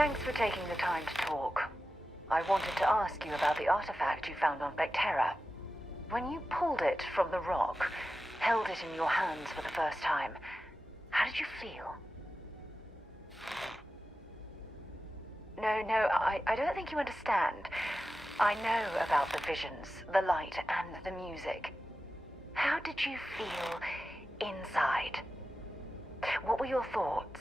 Thanks for taking the time to talk. I wanted to ask you about the artifact you found on Vectera. When you pulled it from the rock, held it in your hands for the first time, how did you feel? No, I don't think you understand. I know about the visions, the light, and the music. How did you feel inside? What were your thoughts?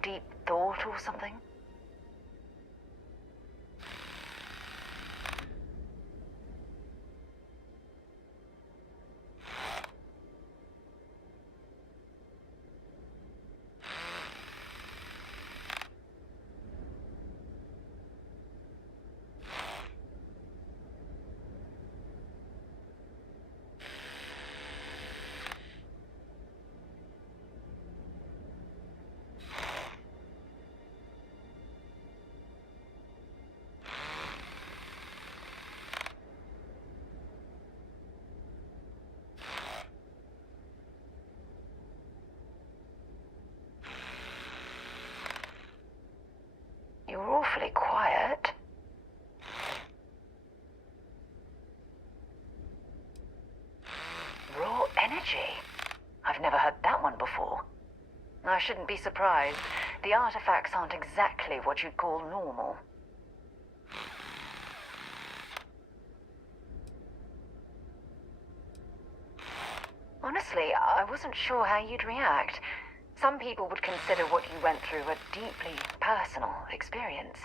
Deep thought or something? You're awfully quiet. Raw energy? I've never heard that one before. I shouldn't be surprised. The artifacts aren't exactly what you'd call normal. Honestly, I wasn't sure how you'd react. Some people would consider what you went through a deeply personal experience.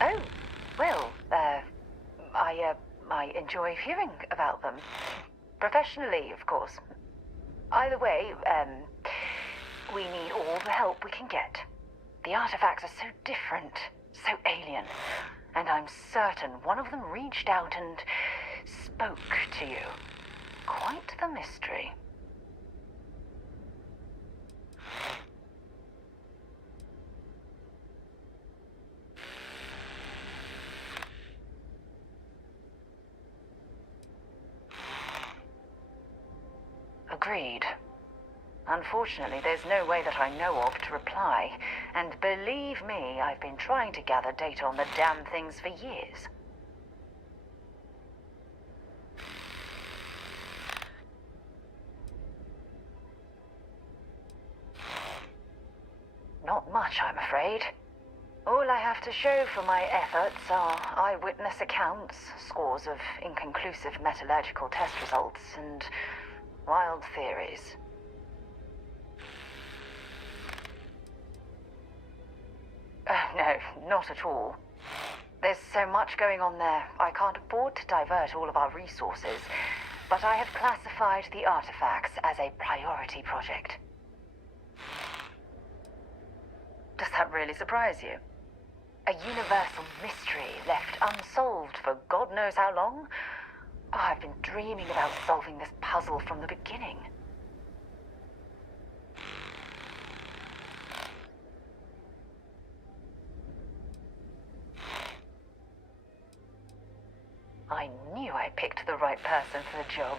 Oh, well, I enjoy hearing about them. Professionally, of course. Either way, we need all the help we can get. The artifacts are so different, so alien, and I'm certain one of them reached out and spoke to you. Quite the mystery. Agreed. Unfortunately, there's no way that I know of to reply. And believe me, I've been trying to gather data on the damn things for years. Not much, I'm afraid. All I have to show for my efforts are eyewitness accounts, scores of inconclusive metallurgical test results, and wild theories. No, not at all. There's so much going on there, I can't afford to divert all of our resources, but I have classified the artifacts as a priority project. Does that really surprise you? A universal mystery left unsolved for God knows how long? Oh, I've been dreaming about solving this puzzle from the beginning. I knew I picked the right person for the job.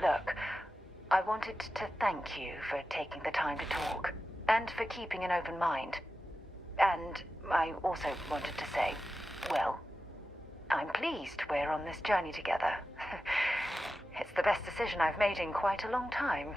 Look, I wanted to thank you for taking the time to talk, and for keeping an open mind. And I also wanted to say, well, I'm pleased we're on this journey together. It's the best decision I've made in quite a long time.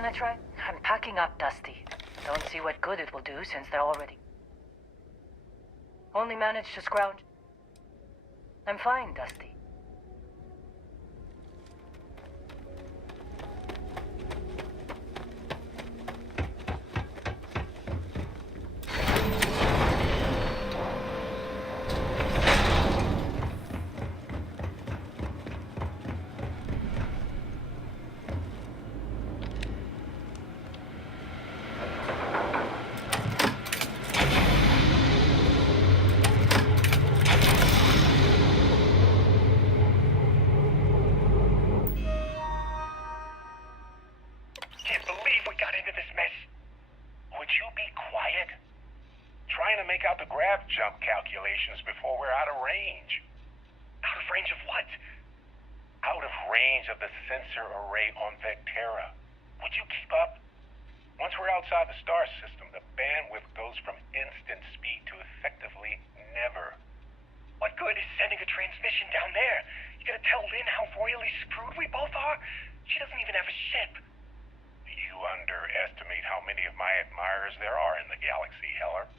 wanna try? I'm packing up, Dusty. Don't see what good it will do since they're already... Only managed to scrounge. I'm fine, Dusty. Jump calculations before we're out of range. Out of range of what? Out of range of the sensor array on Vectera. Would you keep up? Once we're outside the star system, the bandwidth goes from instant speed to effectively never. What good is sending a transmission down there? You gonna tell Lynn how royally screwed we both are? She doesn't even have a ship. You underestimate how many of my admirers there are in the galaxy, Heller.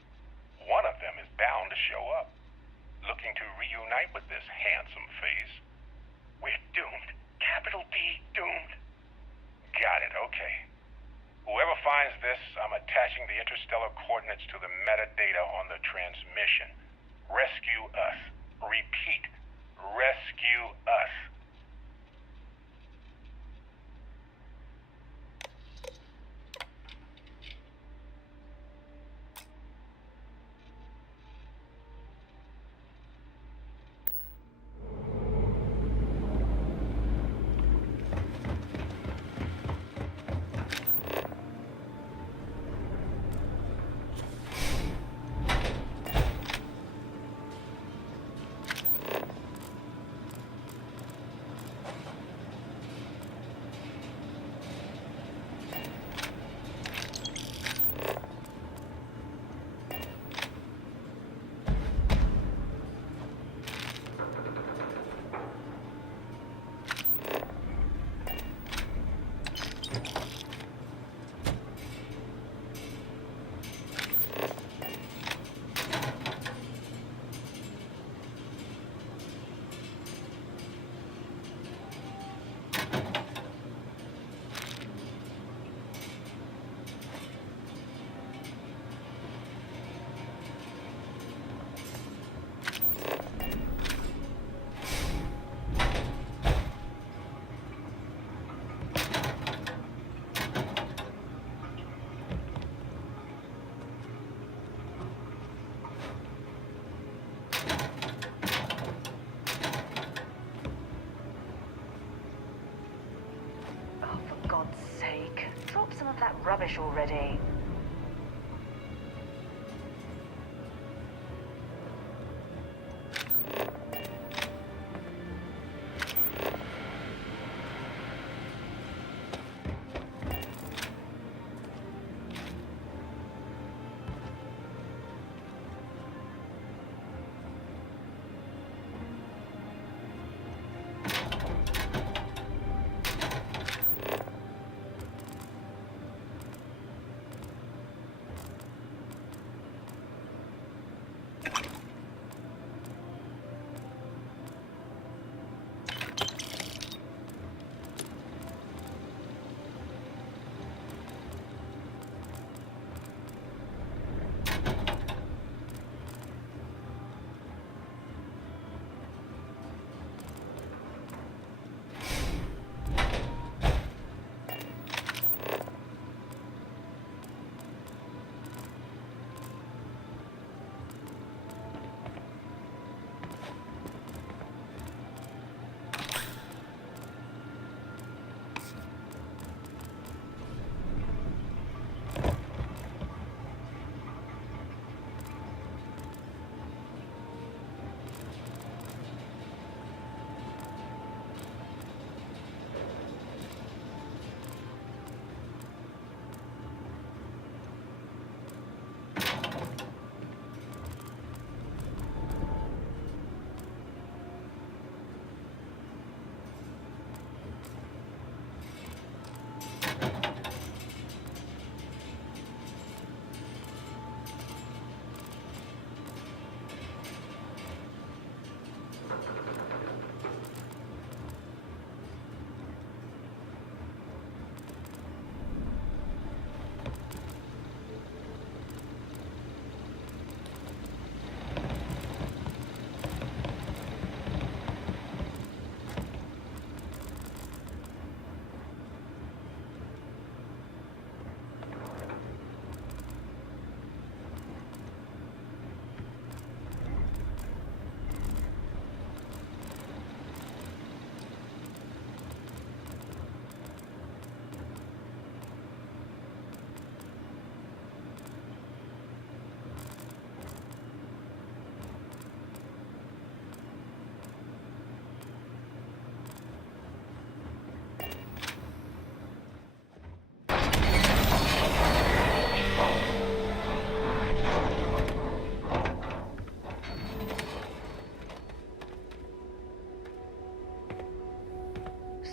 One of them is bound to show up, looking to reunite with this handsome face. We're doomed. Capital D, doomed. Got it, okay. Whoever finds this, I'm attaching the interstellar coordinates to the metadata on the transmission. Rescue us. Repeat, rescue us. Some of that rubbish already.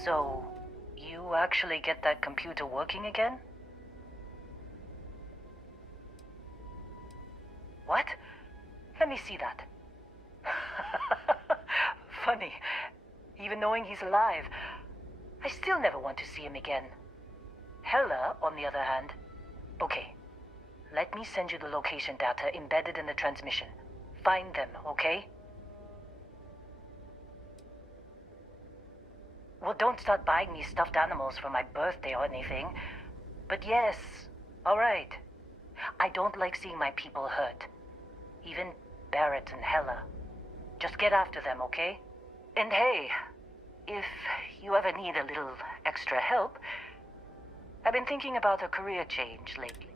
So, you actually get that computer working again? What? Let me see that. Funny. Even knowing he's alive, I still never want to see him again. Hella, on the other hand. Okay. Let me send you the location data embedded in the transmission. Find them, okay? Well, don't start buying me stuffed animals for my birthday or anything. But yes, alright. I don't like seeing my people hurt. Even Barrett and Hella. Just get after them, okay? And hey, if you ever need a little extra help, I've been thinking about a career change lately.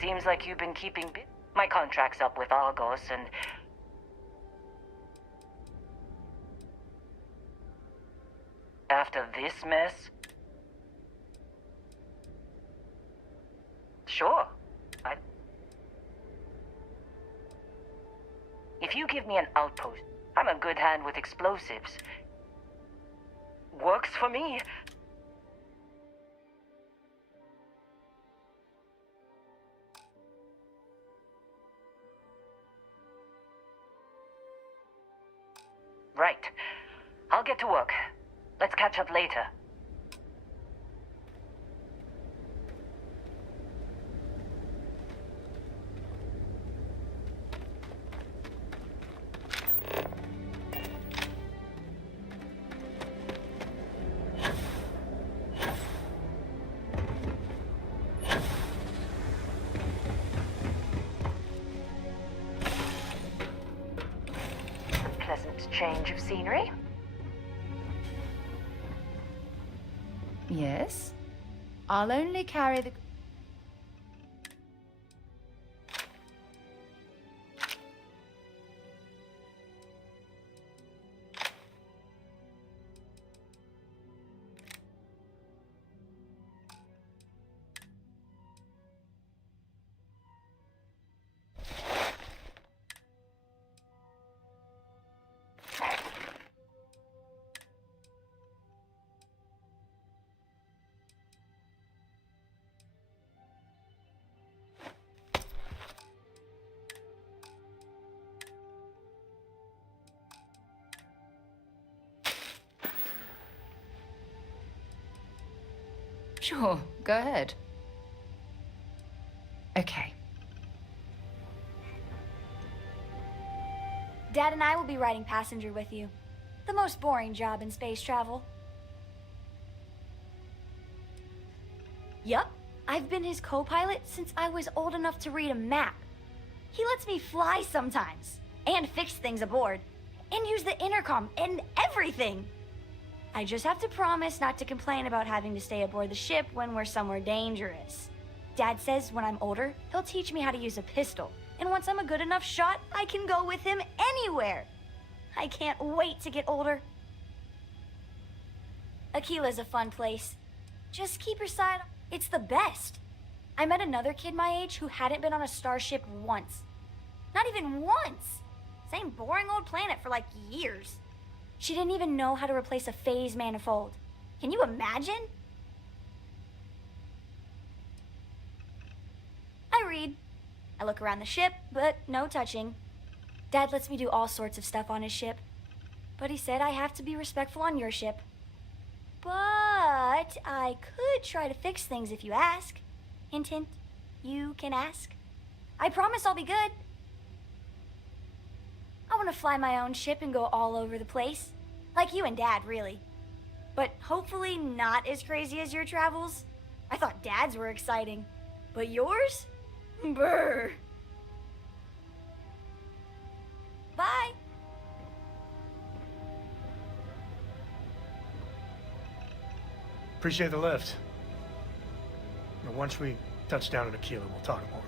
Seems like you've been keeping my contract's up with Argos and... After this mess? Sure. If you give me an outpost, I'm a good hand with explosives. Works for me. Right. I'll get to work. Let's catch up later. Pleasant change of scenery. Yes? I'll only carry the... Sure, go ahead. Okay. Dad and I will be riding passenger with you. The most boring job in space travel. Yup, I've been his co-pilot since I was old enough to read a map. He lets me fly sometimes, and fix things aboard, and use the intercom and everything. I just have to promise not to complain about having to stay aboard the ship when we're somewhere dangerous. Dad says when I'm older, he'll teach me how to use a pistol, and once I'm a good enough shot, I can go with him anywhere. I can't wait to get older. Aquila's a fun place. Just keep your side. It's the best. I met another kid my age who hadn't been on a starship once. Not even once. Same boring old planet for like years. She didn't even know how to replace a phase manifold. Can you imagine? I read. I look around the ship, but no touching. Dad lets me do all sorts of stuff on his ship. But he said I have to be respectful on your ship. But I could try to fix things if you ask. Hint, hint. You can ask. I promise I'll be good. I want to fly my own ship and go all over the place. Like you and Dad, really. But hopefully not as crazy as your travels. I thought Dad's were exciting. But yours? Brr. Bye. Appreciate the lift. Now, once we touch down in Aquila, we'll talk more.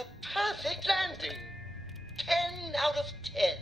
a perfect landing. 10 out of 10.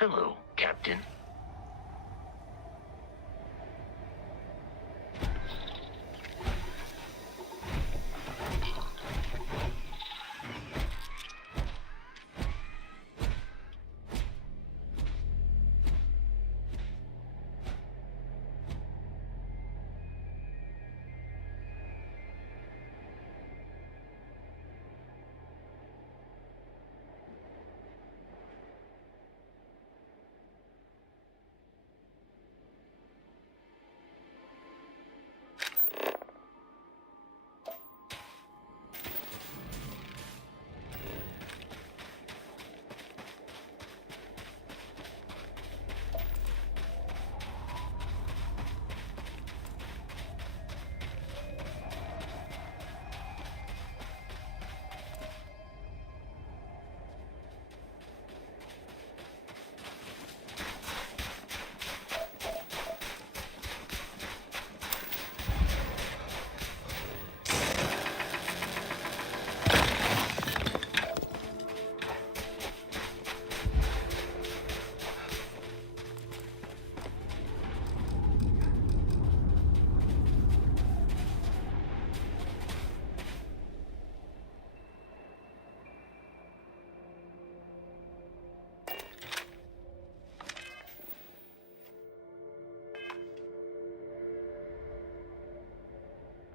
Hello, Captain.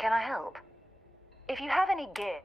Can I help? If you have any gear...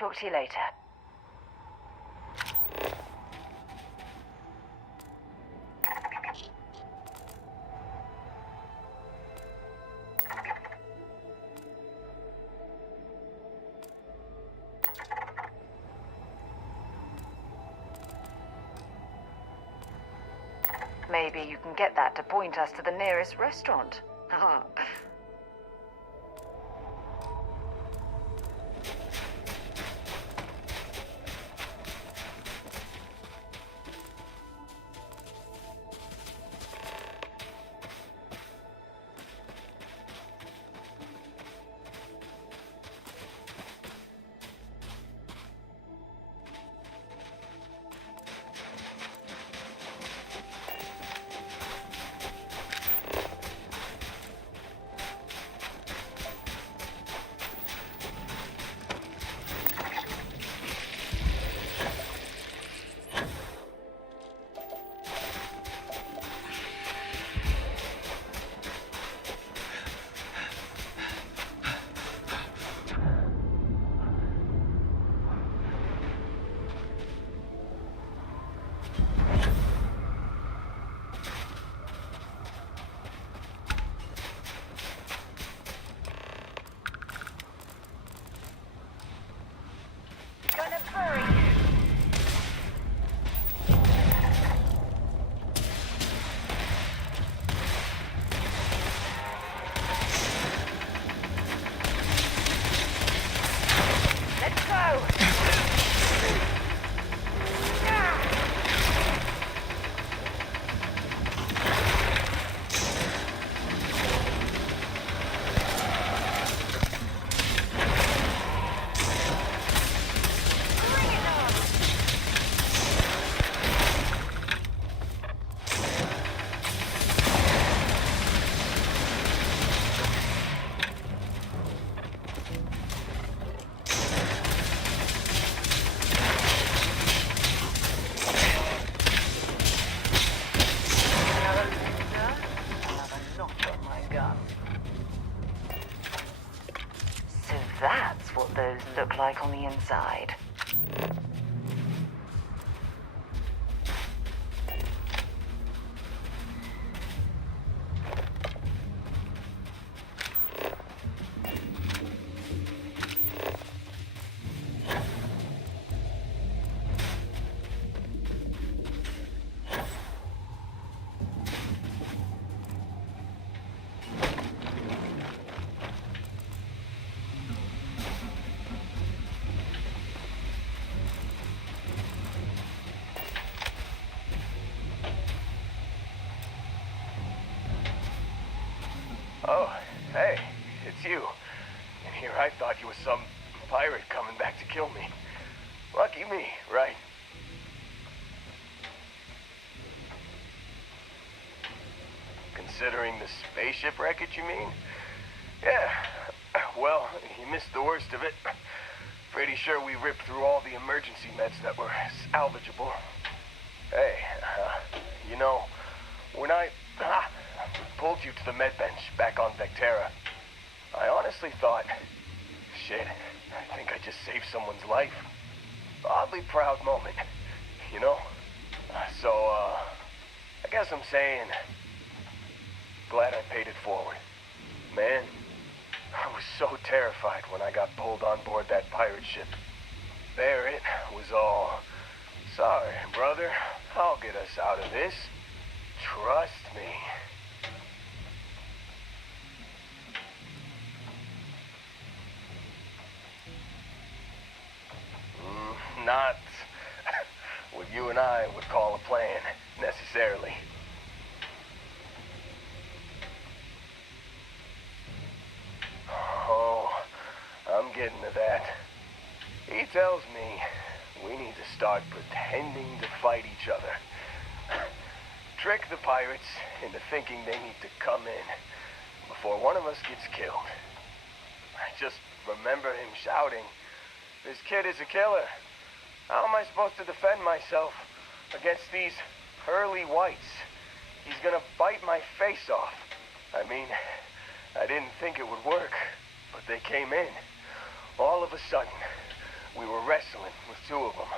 Talk to you later. Maybe you can get that to point us to the nearest restaurant. look like on the inside. Oh, hey, it's you. And here I thought you was some pirate coming back to kill me. Lucky me, right? Considering the spaceship wreckage, you mean? Yeah, well, you missed the worst of it. Pretty sure we ripped through all the emergency meds that were salvageable. Hey, you know, when I pulled you to the med bench back on Vectera, I honestly thought, shit, I think I just saved someone's life. Oddly proud moment, you know? So, I guess I'm saying, glad I paid it forward. Man, I was so terrified when I got pulled on board that pirate ship. Barrett was all, sorry, brother, I'll get us out of this. Trust me. Not what you and I would call a plan, necessarily. Oh, I'm getting to that. He tells me we need to start pretending to fight each other. Trick the pirates into thinking they need to come in before one of us gets killed. I just remember him shouting, "This kid is a killer. How am I supposed to defend myself against these pearly whites? He's gonna bite my face off." I mean, I didn't think it would work, but they came in. All of a sudden, we were wrestling with two of them.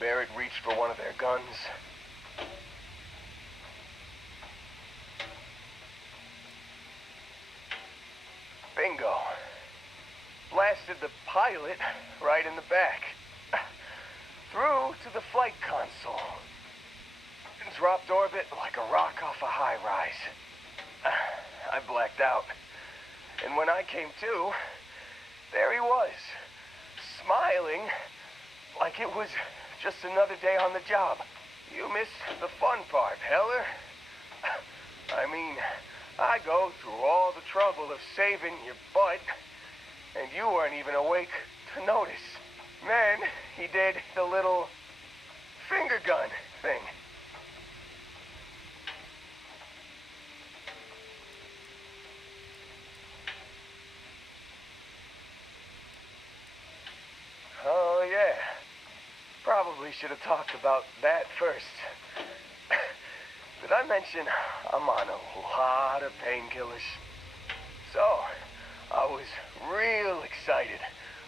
Barrett reached for one of their guns. Bingo. Blasted the pilot right in the back. Through to the flight console. And dropped orbit like a rock off a high rise. I blacked out. And when I came to, there he was. Smiling like it was just another day on the job. You missed the fun part, Heller. I mean, I go through all the trouble of saving your butt, and you weren't even awake to notice. Then he did the little finger gun thing. Oh, yeah. Probably should have talked about that first. Did I mention I'm on a lot of painkillers? So, I was real excited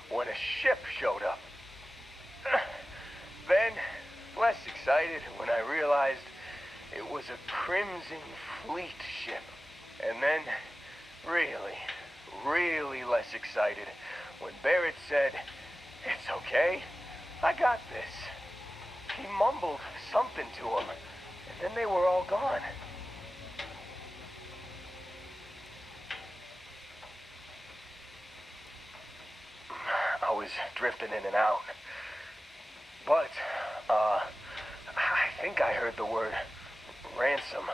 when a ship showed up. Then, less excited when I realized it was a Crimson Fleet ship. And then, really less excited when Barrett said, "It's okay, I got this." He mumbled something to him, and then they were all gone. I was drifting in and out. But, I think I heard the word ransom.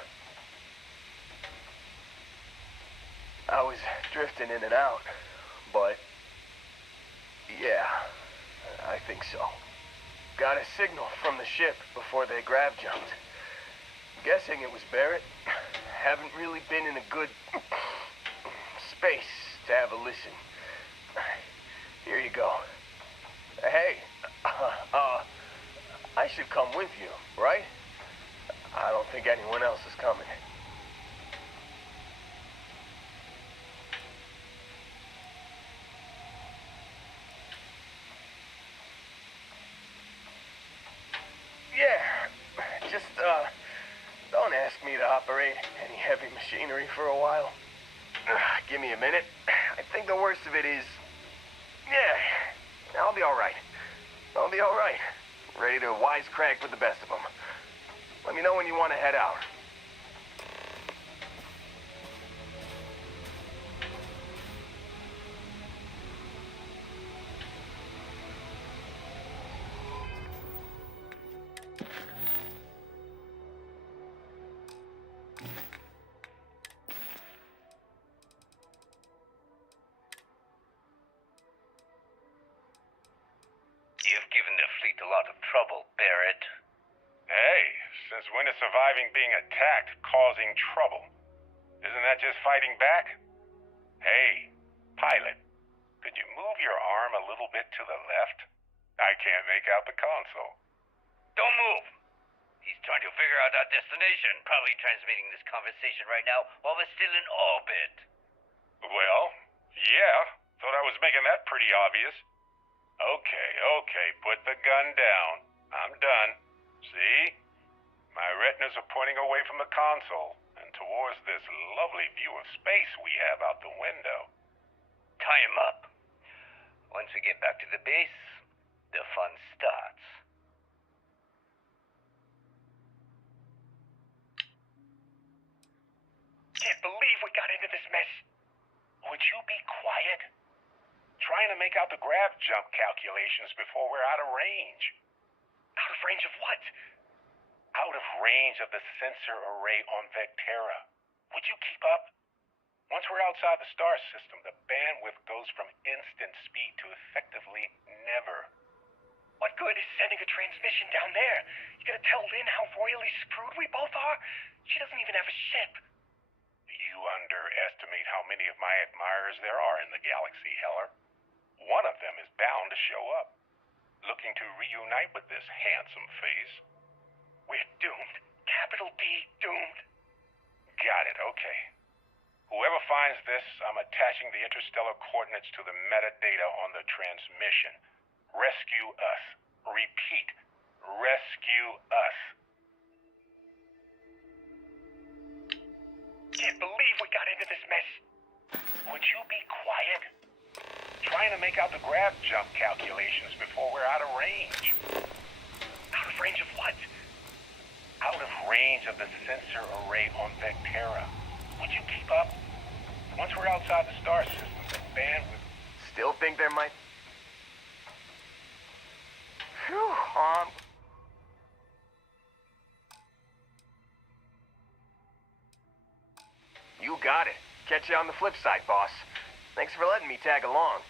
I was drifting in and out, but yeah, I think so. Got a signal from the ship before they grav jumped. Guessing it was Barrett. Haven't really been in a good space to have a listen. Here you go. Hey, I should come with you, right? I don't think anyone else is coming. me to operate any heavy machinery for a while. Give me a minute. I think the worst of it is... Yeah, I'll be all right. I'll be all right. Ready to wisecrack with the best of them. Let me know when you want to head out. You've given the fleet a lot of trouble, Barrett. Hey, since when is surviving being attacked causing trouble? Isn't that just fighting back? Hey, pilot, could you move your arm a little bit to the left? I can't make out the console. Don't move! He's trying to figure out our destination. Probably transmitting this conversation right now while we're still in orbit. Well, yeah. Thought I was making that pretty obvious. Okay, put the gun down. I'm done. See? My retinas are pointing away from the console and towards this lovely view of space we have out the window. Tie him up. Once we get back to the base, the fun starts. Can't believe we got into this mess. Would you be quiet? Trying to make out the grav jump calculations before we're out of range. Out of range of what? Out of range of the sensor array on Vectera. Would you keep up? Once we're outside the star system, the bandwidth goes from instant speed to effectively never. What good is sending a transmission down there? You gonna tell Lynn how royally screwed we both are? She doesn't even have a ship. You underestimate how many of my admirers there are in the galaxy, Heller. One of them is bound to show up, looking to reunite with this handsome face. We're doomed. Capital D, doomed. Got it, okay. Whoever finds this, I'm attaching the interstellar coordinates to the metadata on the transmission. Rescue us. Repeat, rescue us. Can't believe we got into this mess. Would you be quiet? Trying to make out the grav jump calculations before we're out of range. Out of range of what? Out of range of the sensor array on Vectera. Would you keep up? Once we're outside the star system, the bandwidth... Still think there might... Phew, You got it. Catch you on the flip side, boss. Thanks for letting me tag along.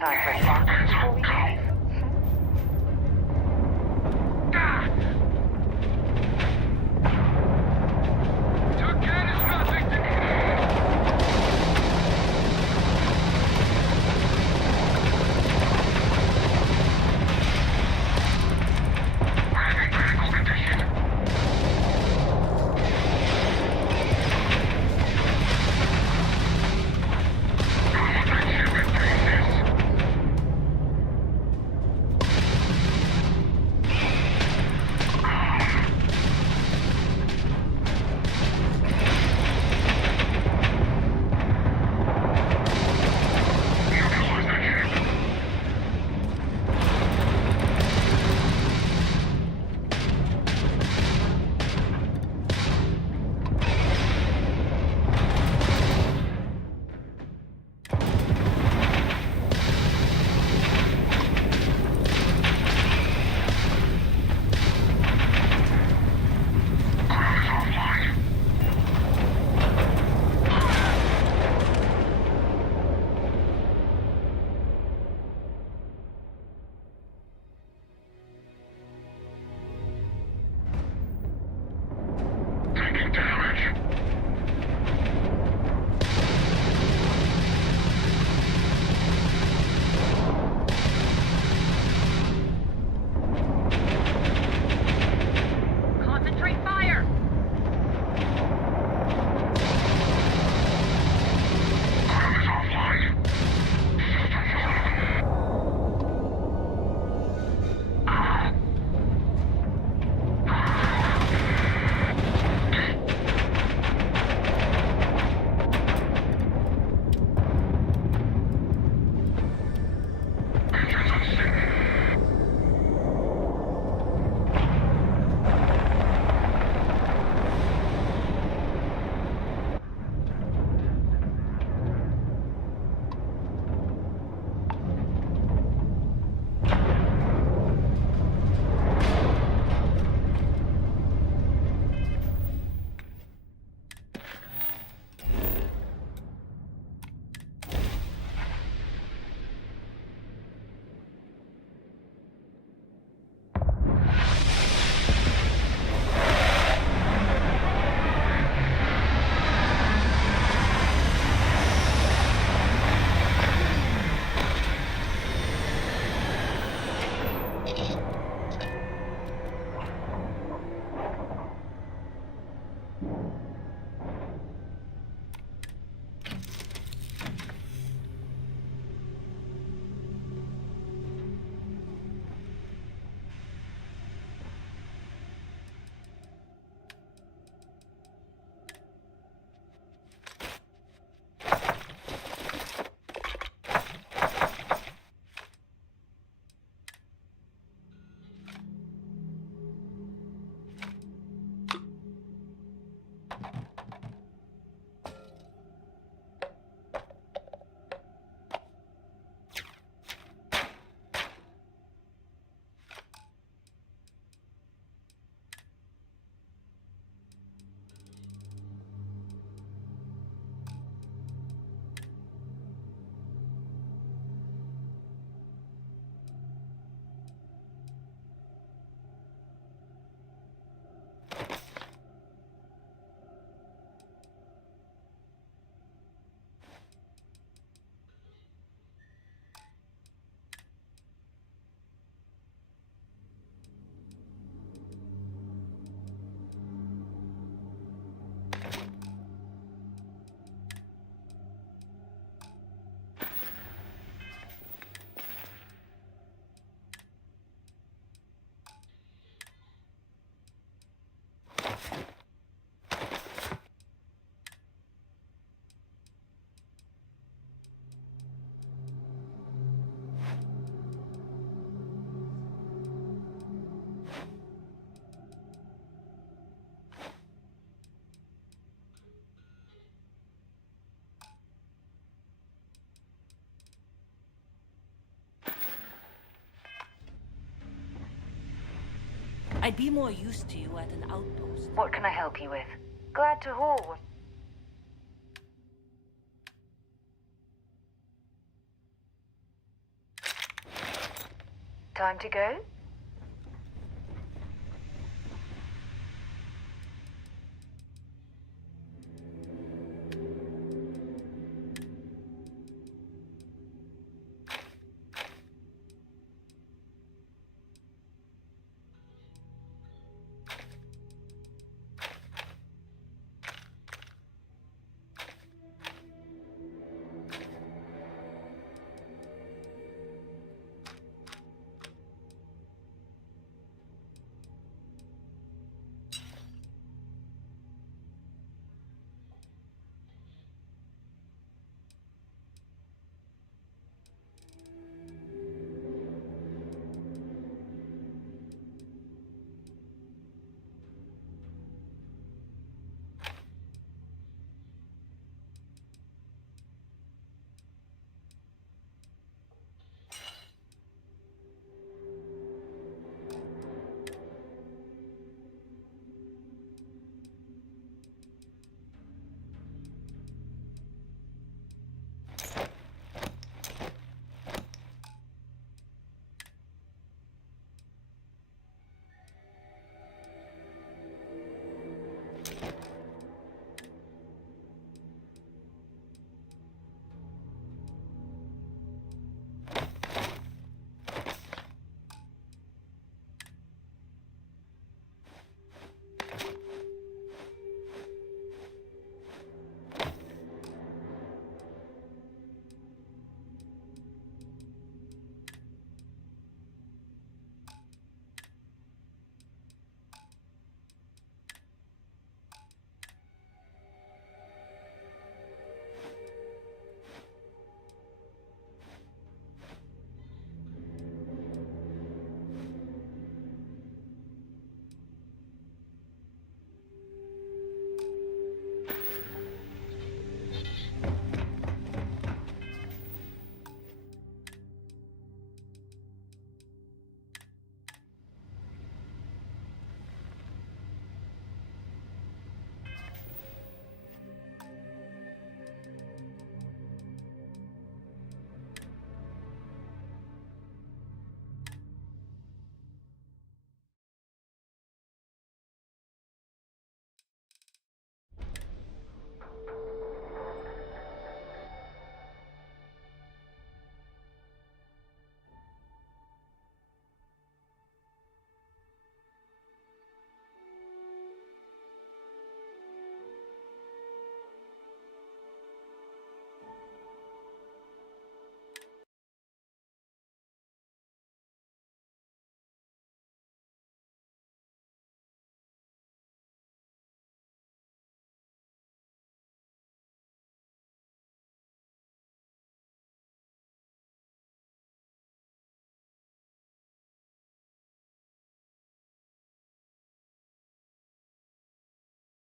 Time for a nap before we leave. I'd be more used to you at an outpost. What can I help you with? Glad to haul. Time to go?